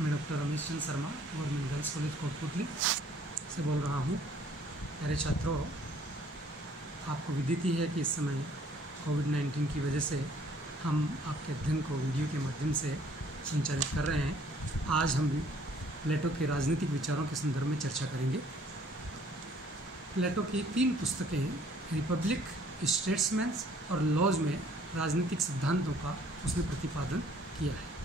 मैं doctor Ramesh Chandra Sharma government girls college Kotputli से बोल रहा हूँ। प्यारे छात्रों, आपको विदित ही है कि इस समय कोविड-19 की वजह से हम आपके अध्ययन को वीडियो के माध्यम से संचालित कर रहे हैं। आज हम प्लेटो के राजनीतिक विचारों के संदर्भ में चर्चा करेंगे। प्लेटो की 3 पुस्तकें हैं, रिपब्लिक, स्टेट्समैन्स और लॉज में राजनीतिक सिद्धांतों का उसने प्रतिपादन किया है।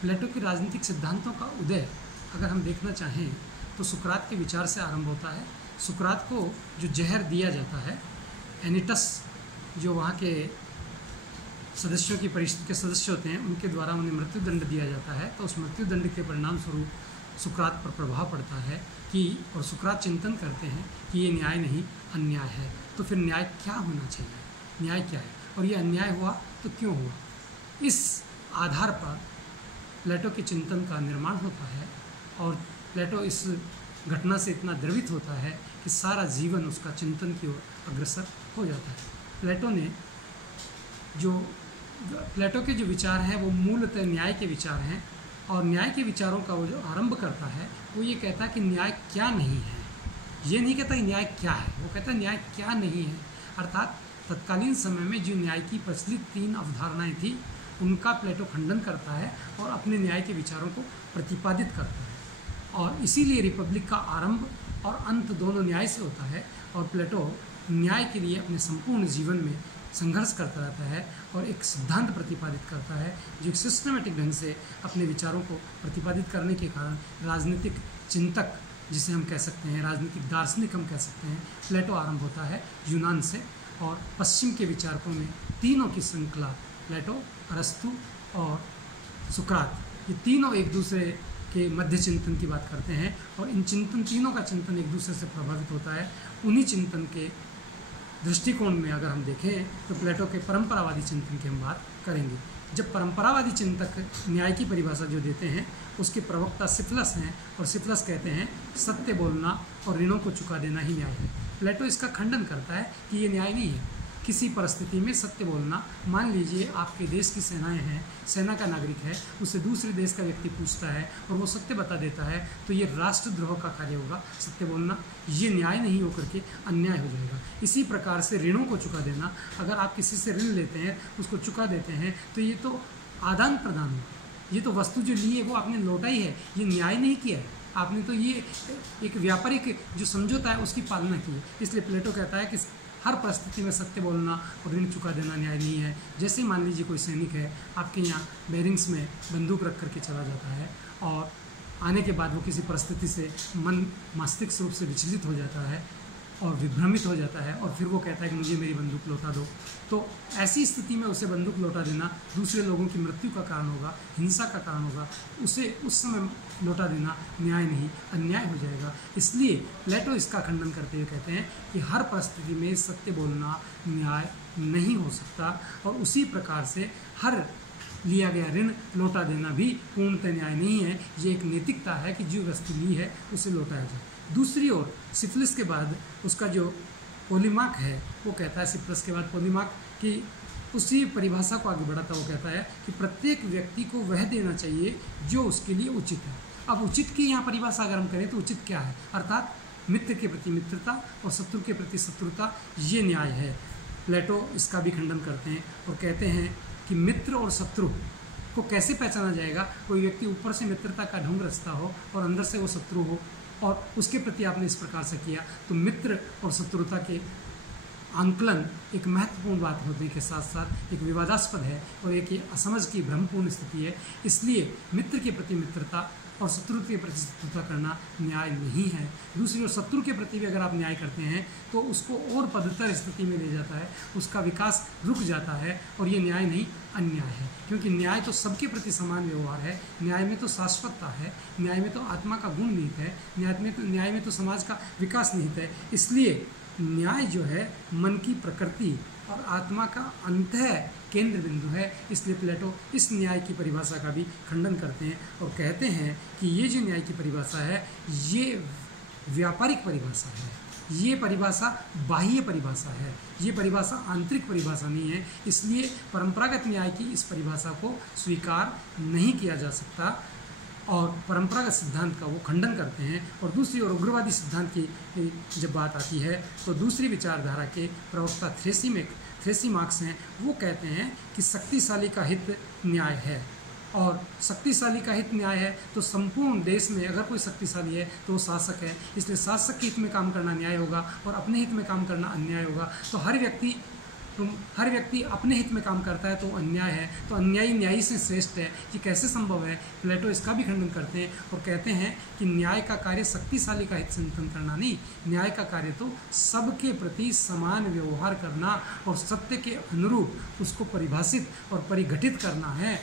प्लेटो के राजनीतिक सिद्धांतों का उदय अगर हम देखना चाहें तो सुकरात के विचार से आरंभ होता है। सुकरात को जो जहर दिया जाता है, एनिटस जो वहाँ के सदस्यों की परिषद के सदस्य होते हैं, उनके द्वारा उन्हें मृत्युदंड दिया जाता है। तो उस मृत्युदंड के परिणाम स्वरूप सुकरात पर प्रभाव पड़ता है कि और सुकरात चिंतन करते हैं कि ये न्याय नहीं, अन्याय है। तो फिर न्याय क्या होना चाहिए, न्याय क्या है और ये अन्याय हुआ तो क्यों हुआ। इस आधार पर प्लेटो के चिंतन का निर्माण होता है और प्लेटो इस घटना से इतना द्रवित होता है कि सारा जीवन उसका चिंतन की ओर अग्रसर हो जाता है। प्लेटो के जो विचार हैं वो मूलतः न्याय के विचार हैं और न्याय के विचारों का वो जो आरंभ करता है वो ये कहता है कि न्याय क्या नहीं है। ये नहीं कहता कि न्याय क्या है, वो कहता है न्याय क्या नहीं है। अर्थात तत्कालीन समय में जो न्याय की प्रचलित 3 अवधारणाएं थी उनका प्लेटो खंडन करता है और अपने न्याय के विचारों को प्रतिपादित करता है। और इसीलिए रिपब्लिक का आरंभ और अंत दोनों न्याय से होता है और प्लेटो न्याय के लिए अपने संपूर्ण जीवन में संघर्ष करता रहता है और एक सिद्धांत प्रतिपादित करता है जो एक सिस्टमेटिक ढंग से अपने विचारों को प्रतिपादित करने के कारण राजनीतिक चिंतक, जिसे हम कह सकते हैं राजनीतिक दार्शनिक हम कह सकते हैं, प्लेटो आरंभ होता है यूनान से। और पश्चिम के विचारकों में तीनों की श्रृंखला, प्लेटो, अरस्तु और सुकरात, ये तीनों एक दूसरे के मध्य चिंतन की बात करते हैं और इन तीनों का चिंतन एक दूसरे से प्रभावित होता है। उन्हीं चिंतन के दृष्टिकोण में अगर हम देखें तो प्लेटो के परंपरावादी चिंतन की हम बात करेंगे। जब परंपरावादी चिंतक न्याय की परिभाषा जो देते हैं उसके प्रवक्ता सिफिलस हैं और सिफिलस कहते हैं सत्य बोलना और ऋणों को चुका देना ही न्याय है। प्लेटो इसका खंडन करता है कि ये न्याय नहीं है। किसी परिस्थिति में सत्य बोलना, मान लीजिए आपके देश की सेनाएं हैं, सेना का नागरिक है, उससे दूसरे देश का व्यक्ति पूछता है और वो सत्य बता देता है तो ये राष्ट्रद्रोह का कार्य होगा। सत्य बोलना ये न्याय नहीं होकर के अन्याय हो जाएगा। इसी प्रकार से ऋणों को चुका देना, अगर आप किसी से ऋण लेते हैं उसको चुका देते हैं तो ये तो आदान प्रदान होगा। ये तो वस्तु जो ली है वो आपने लौटाई है, ये न्याय नहीं किया है आपने, तो ये एक व्यापारिक जो समझौता है उसकी पालना की है। इसलिए प्लेटो कहता है कि हर परिस्थिति में सत्य बोलना और ऋण चुका देना न्याय नहीं है। जैसे मान लीजिए कोई सैनिक है, आपके यहाँ बैरिंग्स में बंदूक रख करके चला जाता है और आने के बाद वो किसी परिस्थिति से मस्तिष्क रूप से विचलित हो जाता है और विभ्रमित हो जाता है और फिर वो कहता है कि मुझे मेरी बंदूक लौटा दो। तो ऐसी स्थिति में उसे बंदूक लौटा देना दूसरे लोगों की मृत्यु का कारण होगा, हिंसा का कारण होगा। उसे उस समय लौटा देना न्याय नहीं, अन्याय हो जाएगा। इसलिए प्लेटो इसका खंडन करते हुए कहते हैं कि हर परिस्थिति में सत्य बोलना न्याय नहीं हो सकता और उसी प्रकार से हर लिया गया ऋण लौटा देना भी पूर्णतः न्याय नहीं है। ये एक नैतिकता है कि जो वस्तु ली है उसे लौटाया जाए। दूसरी ओर सिफिलिस के बाद उसका जो पोलीमार्क है वो कहता है, सिफिलिस के बाद पोलीमार्क की उसी परिभाषा को आगे बढ़ाता वो कहता है कि प्रत्येक व्यक्ति को वह देना चाहिए जो उसके लिए उचित है। अब उचित की यहाँ परिभाषा अगर हम करें तो उचित क्या है, अर्थात मित्र के प्रति मित्रता और शत्रु के प्रति शत्रुता, ये न्याय है। प्लेटो इसका भी खंडन करते हैं और कहते हैं कि मित्र और शत्रु को कैसे पहचाना जाएगा। कोई व्यक्ति ऊपर से मित्रता का ढंग रचता हो और अंदर से वो शत्रु हो और उसके प्रति आपने इस प्रकार से किया तो मित्र और शत्रुता के आंकलन एक महत्वपूर्ण बात होने के साथ साथ एक विवादास्पद है और एक ये असमझ की भ्रमपूर्ण स्थिति है। इसलिए मित्र के प्रति मित्रता और शत्रु के प्रति शत्रुता करना न्याय नहीं है। दूसरी ओर शत्रु के प्रति भी अगर आप न्याय करते हैं तो उसको और पदतर स्थिति में ले जाता है, उसका विकास रुक जाता है और ये न्याय नहीं, अन्याय है। क्योंकि न्याय तो सबके प्रति समान व्यवहार है, न्याय में तो शाश्वतता है, न्याय में तो आत्मा का गुण निहित है, न्याय में तो समाज का विकास निहित है। इसलिए न्याय जो है मन की प्रकृति और आत्मा का अंतः केंद्र बिंदु है। इसलिए प्लेटो इस न्याय की परिभाषा का भी खंडन करते हैं और कहते हैं कि ये जो न्याय की परिभाषा है ये व्यापारिक परिभाषा है, ये परिभाषा बाह्य परिभाषा है, ये परिभाषा आंतरिक परिभाषा नहीं है। इसलिए परंपरागत न्याय की इस परिभाषा को स्वीकार नहीं किया जा सकता। और परंपरागत सिद्धांत का वो खंडन करते हैं। और दूसरी ओर उग्रवादी सिद्धांत की जब बात आती है तो दूसरी विचारधारा के प्रवक्ता थ्रेसी मार्क्स हैं, वो कहते हैं कि शक्तिशाली का हित न्याय है, और शक्तिशाली का हित न्याय है तो संपूर्ण देश में अगर कोई शक्तिशाली है तो वो शासक है, इसलिए शासक के हित में काम करना न्याय होगा और अपने हित में काम करना अन्याय होगा। तो हर व्यक्ति अपने हित में काम करता है तो अन्याय है, तो अन्यायी न्यायी से श्रेष्ठ है। ये कैसे संभव है? प्लेटो इसका भी खंडन करते हैं और कहते हैं कि न्याय का कार्य शक्तिशाली का हित चिंतन करना नहीं, न्याय का कार्य तो सबके प्रति समान व्यवहार करना और सत्य के अनुरूप उसको परिभाषित और परिघटित करना है।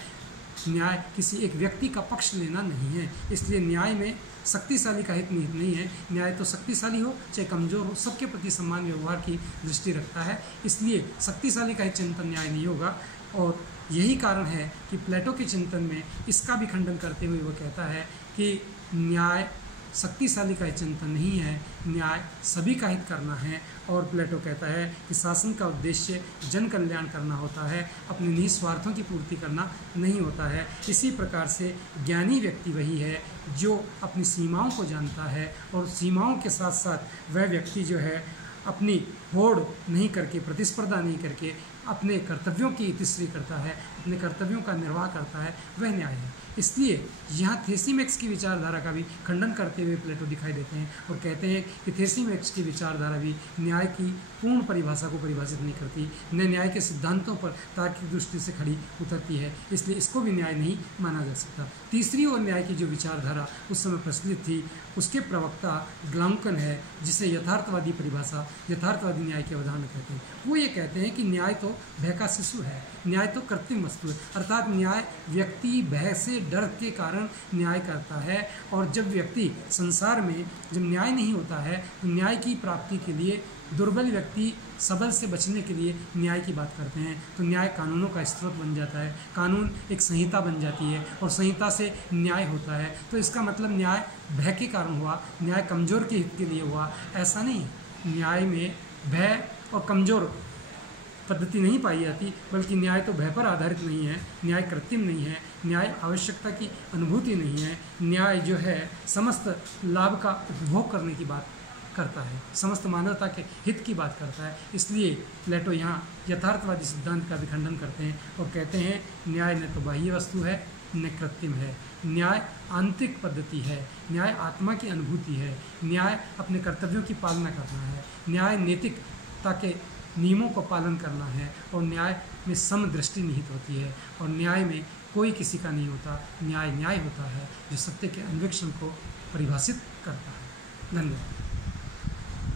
न्याय किसी एक व्यक्ति का पक्ष लेना नहीं है। इसलिए न्याय में शक्तिशाली का हित निहित नहीं है। न्याय तो शक्तिशाली हो चाहे कमज़ोर हो, सबके प्रति समान व्यवहार की दृष्टि रखता है। इसलिए शक्तिशाली का हित चिंतन न्याय नहीं होगा। और यही कारण है कि प्लेटो के चिंतन में इसका भी खंडन करते हुए वो कहता है कि न्याय शक्तिशाली का हित चिंतन नहीं है, न्याय सभी का हित करना है। और प्लेटो कहता है कि शासन का उद्देश्य जन कल्याण करना होता है, अपने निस्वार्थों की पूर्ति करना नहीं होता है। इसी प्रकार से ज्ञानी व्यक्ति वही है जो अपनी सीमाओं को जानता है, और सीमाओं के साथ साथ वह व्यक्ति जो है अपनी होड़ नहीं करके, प्रतिस्पर्धा नहीं करके अपने कर्तव्यों की इतिश्री करता है, अपने कर्तव्यों का निर्वाह करता है, वह न्याय है। इसलिए यहाँ थ्रेसीमेक्स की विचारधारा का भी खंडन करते हुए प्लेटो दिखाई देते हैं और कहते हैं कि थ्रेसीमेक्स की विचारधारा भी न्याय की पूर्ण परिभाषा को परिभाषित नहीं करती, न न्याय के सिद्धांतों पर तार्किक दृष्टि से खड़ी उतरती है, इसलिए इसको भी न्याय नहीं माना जा सकता। तीसरी ओर न्याय की जो विचारधारा उस समय प्रचलित थी, उसके प्रवक्ता ग्लाउकन है, जिसे यथार्थवादी परिभाषा, यथार्थवादी न्याय की अवधारणा कहते हैं। वो ये कहते हैं कि न्याय तो भय का शिशु है, न्याय तो कृत्रिम वस्तु है, अर्थात न्याय व्यक्ति भय से, डर के कारण न्याय करता है। और जब व्यक्ति संसार में जब न्याय नहीं होता है तो न्याय की प्राप्ति के लिए दुर्बल व्यक्ति सबल से बचने के लिए न्याय की बात करते हैं, तो न्याय कानूनों का स्रोत बन जाता है, कानून एक संहिता बन जाती है और संहिता से न्याय होता है। तो इसका मतलब न्याय भय के कारण हुआ, न्याय कमज़ोर के हित के लिए हुआ, ऐसा नहीं। न्याय में भय और कमज़ोर पद्धति नहीं पाई जाती, बल्कि न्याय तो भय पर आधारित नहीं है, न्याय कृत्रिम नहीं है, न्याय आवश्यकता की अनुभूति नहीं है, न्याय जो है समस्त लाभ का उपभोग करने की बात करता है, समस्त मानवता के हित की बात करता है। इसलिए प्लेटो यहाँ यथार्थवादी सिद्धांत का भी खंडन करते हैं और कहते हैं न्याय न तो बाह्य वस्तु है न कृत्रिम है, न्याय आंतरिक पद्धति है, न्याय आत्मा की अनुभूति है, न्याय अपने कर्तव्यों की पालना करना है, न्याय नैतिकता के नियमों का पालन करना है, और न्याय में समदृष्टि निहित होती है, और न्याय में कोई किसी का नहीं होता, न्याय न्याय होता है जो सत्य के अन्वेषण को परिभाषित करता है। धन्यवाद।